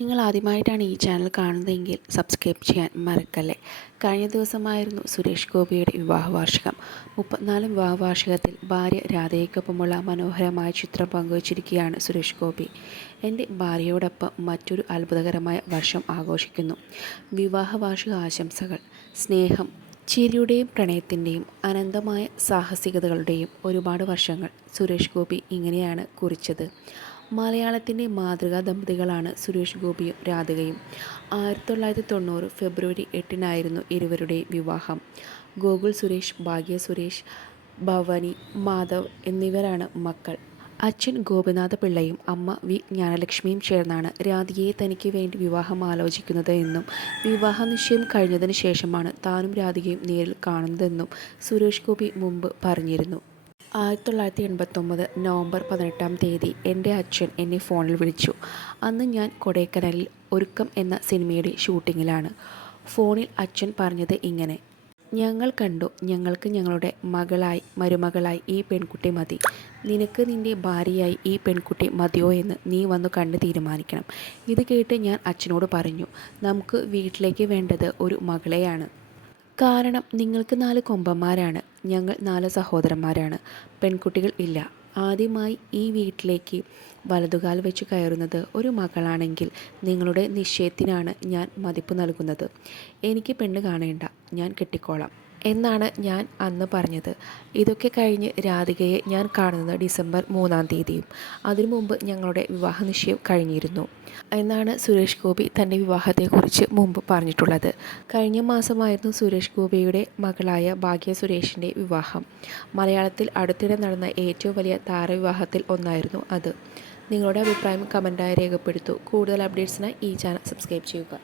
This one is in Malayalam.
നിങ്ങൾ ആദ്യമായിട്ടാണ് ഈ ചാനൽ കാണുന്നതെങ്കിൽ സബ്സ്ക്രൈബ് ചെയ്യാൻ മറക്കല്ലേ. കഴിഞ്ഞ ദിവസമായിരുന്നു സുരേഷ് ഗോപിയുടെ വിവാഹ വാർഷികം. 34 വിവാഹ വാർഷികത്തിൽ ഭാര്യ രാധയ്ക്കൊപ്പമുള്ള മനോഹരമായ ചിത്രം പങ്കുവച്ചിരിക്കുകയാണ് സുരേഷ് ഗോപി. എൻ്റെ ഭാര്യയോടൊപ്പം മറ്റൊരു അത്ഭുതകരമായ വർഷം ആഘോഷിക്കുന്നു. വിവാഹ വാർഷിക ആശംസകൾ. സ്നേഹം, ചിരിയുടെയും പ്രണയത്തിൻ്റെയും അനന്തമായ സാഹസികതകളുടെയും ഒരുപാട് വർഷങ്ങൾ. സുരേഷ് ഗോപി ഇങ്ങനെയാണ് കുറിച്ചത്. മലയാളത്തിൻ്റെ മാതൃകാ ദമ്പതികളാണ് സുരേഷ് ഗോപിയും രാധികയും. 1990 ഫെബ്രുവരി 8-നായിരുന്നു ഇരുവരുടെയും വിവാഹം. ഗോകുൽ സുരേഷ്, ഭാഗ്യ സുരേഷ്, ഭവാനി, മാധവ് എന്നിവരാണ് മക്കൾ. അച്ഛൻ ഗോപിനാഥ പിള്ളയും അമ്മ വി ജ്ഞാനലക്ഷ്മിയും ചേർന്നാണ് രാധികയെ തനിക്ക് വേണ്ടി വിവാഹം ആലോചിക്കുന്നത് എന്നും വിവാഹ നിശ്ചയം കഴിഞ്ഞതിന് ശേഷമാണ് താനും രാധികയും നേരിൽ കാണുന്നതെന്നും സുരേഷ് ഗോപി മുമ്പ് പറഞ്ഞിരുന്നു. 1989 നവംബർ 18-ാം തീയതി എൻ്റെ അച്ഛൻ എന്നെ ഫോണിൽ വിളിച്ചു. അന്ന് ഞാൻ കൊടൈക്കനാലിൽ ഒരുക്കം എന്ന സിനിമയുടെ ഷൂട്ടിങ്ങിലാണ്. ഫോണിൽ അച്ഛൻ പറഞ്ഞത് ഇങ്ങനെ: ഞങ്ങൾ കണ്ടു, ഞങ്ങൾക്ക് ഞങ്ങളുടെ മരുമകളായി ഈ പെൺകുട്ടി മതി. നിനക്ക് നിൻ്റെ ഭാര്യയായി ഈ പെൺകുട്ടി മതിയോ എന്ന് നീ വന്നു കണ്ട് തീരുമാനിക്കണം. ഇത് കേട്ട് ഞാൻ അച്ഛനോട് പറഞ്ഞു, നമുക്ക് വീട്ടിലേക്ക് വേണ്ടത് ഒരു മകളെയാണ്. കാരണം നിങ്ങൾക്ക് 4 കൊമ്പന്മാരാണ്, ഞങ്ങൾ 4 സഹോദരന്മാരാണ്. പെൺകുട്ടികൾ ഇല്ല. ആദ്യമായി ഈ വീട്ടിലേക്ക് വലതുകാൽ വെച്ച് കയറുന്നത് ഒരു മകളാണെങ്കിൽ നിങ്ങളുടെ നിശ്ചയത്തിനാണ് ഞാൻ മതിപ്പ് നൽകുന്നത്. എനിക്ക് പെണ്ണ് കാണേണ്ട, ഞാൻ കെട്ടിക്കോളാം എന്നാണ് ഞാൻ അന്ന് പറഞ്ഞത്. ഇതൊക്കെ കഴിഞ്ഞ് രാധികയെ ഞാൻ കാണുന്നത് ഡിസംബർ 3-ാം തീയതിയും. അതിനു മുമ്പ് ഞങ്ങളുടെ വിവാഹ നിശ്ചയം കഴിഞ്ഞിരുന്നു എന്നാണ് സുരേഷ് ഗോപി തൻ്റെ വിവാഹത്തെക്കുറിച്ച് മുമ്പ് പറഞ്ഞിട്ടുള്ളത്. കഴിഞ്ഞ മാസമായിരുന്നു സുരേഷ് ഗോപിയുടെ മകളായ ഭാഗ്യ സുരേഷിൻ്റെ വിവാഹം. മലയാളത്തിൽ അടുത്തിടെ നടന്ന ഏറ്റവും വലിയ താരവിവാഹത്തിൽ ഒന്നായിരുന്നു അത്. നിങ്ങളുടെ അഭിപ്രായം കമൻറ്റായി രേഖപ്പെടുത്തൂ. കൂടുതൽ അപ്ഡേറ്റ്സിനായി ഈ ചാനൽ സബ്സ്ക്രൈബ് ചെയ്യുക.